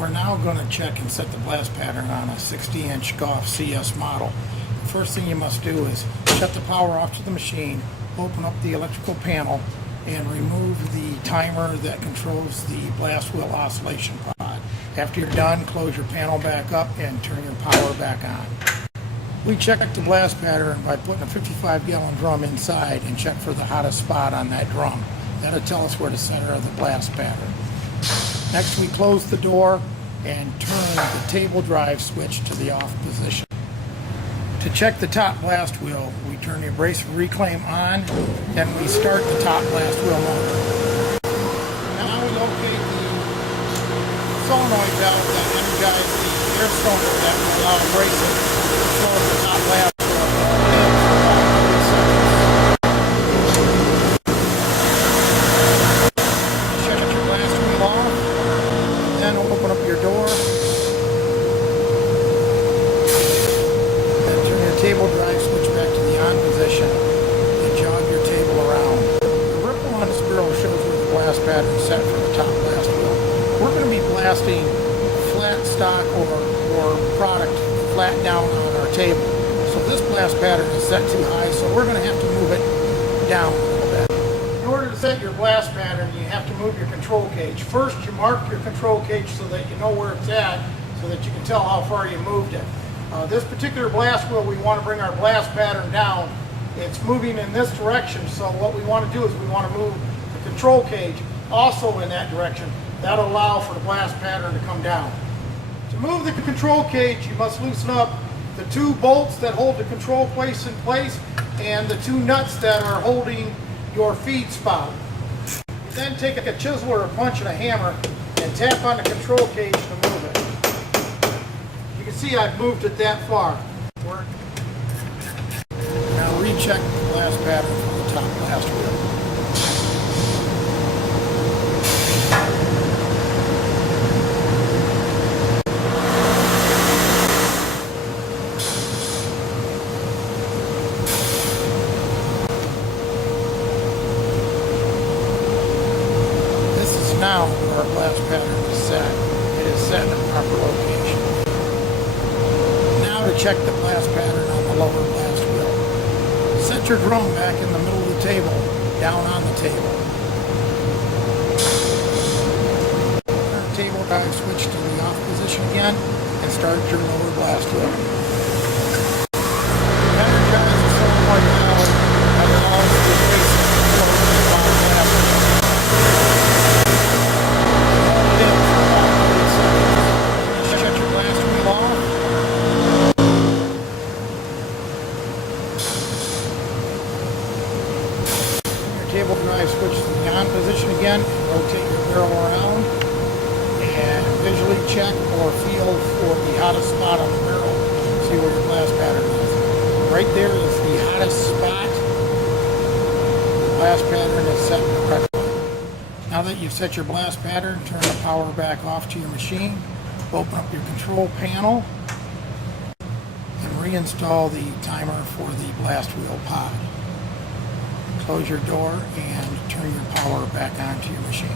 We're now going to check and set the blast pattern on a 60-inch Goff CS model. The first thing you must do is shut the power off to the machine, open up the electrical panel, and remove the timer that controls the blast wheel oscillation pod. After you're done, close your panel back up and turn your power back on. We check the blast pattern by putting a 55-gallon drum inside and check for the hottest spot on that drum. That'll tell us where the center of the blast pattern. Next, we close the door and turn the table drive switch to the off position. To check the top blast wheel, we turn the abrasive reclaim on, then we start the top blast wheel motor. Now we locate the solenoid valve that energizes the air cylinder that will allow abrasive to flow at the top blast wheel. Shut your blast wheel off, then open up your door. Table drive switch back to the on position and jog your table around. The ripple on this barrel shows where the blast pattern is set for the top blast wheel. We're going to be blasting flat stock or product flat down on our table. So this blast pattern is set too high, so we're going to have to move it down a little bit. In order to set your blast pattern, you have to move your control cage. First, you mark your control cage so that you know where it's at, so that you can tell how far you moved it. This particular blast wheel, we want to bring our blast pattern down. It's moving in this direction, so what we want to do is we want to move the control cage also in that direction. That'll allow for the blast pattern to come down. To move the control cage, you must loosen up the two bolts that hold the control place in place and the two nuts that are holding your feed spout. You then take a chisel or a punch and a hammer and tap on the control cage to move it. You can see I've moved it that far. Now recheck the blast pattern from the top blast wheel. This is now where our blast pattern is set. It is set in a proper location. To check the blast pattern on the lower blast wheel. Set your drum back in the middle of the table, down on the table. Turn the table drive switch to the off position again and start your lower blast wheel. Energize the solenoid valve that allows the abrasive to flow to the bottom blast wheel. Shut your blast wheel off. Table drive switch to the on position again, rotate your barrel around, and visually check or feel for the hottest spot on the barrel. See where your blast pattern is. Right there is the hottest spot. The blast pattern is set correctly. Now that you've set your blast pattern, turn the power back off to your machine, open up your control panel, and reinstall the timer for the blast wheel pod. Close your door and turn your power back on to your machine.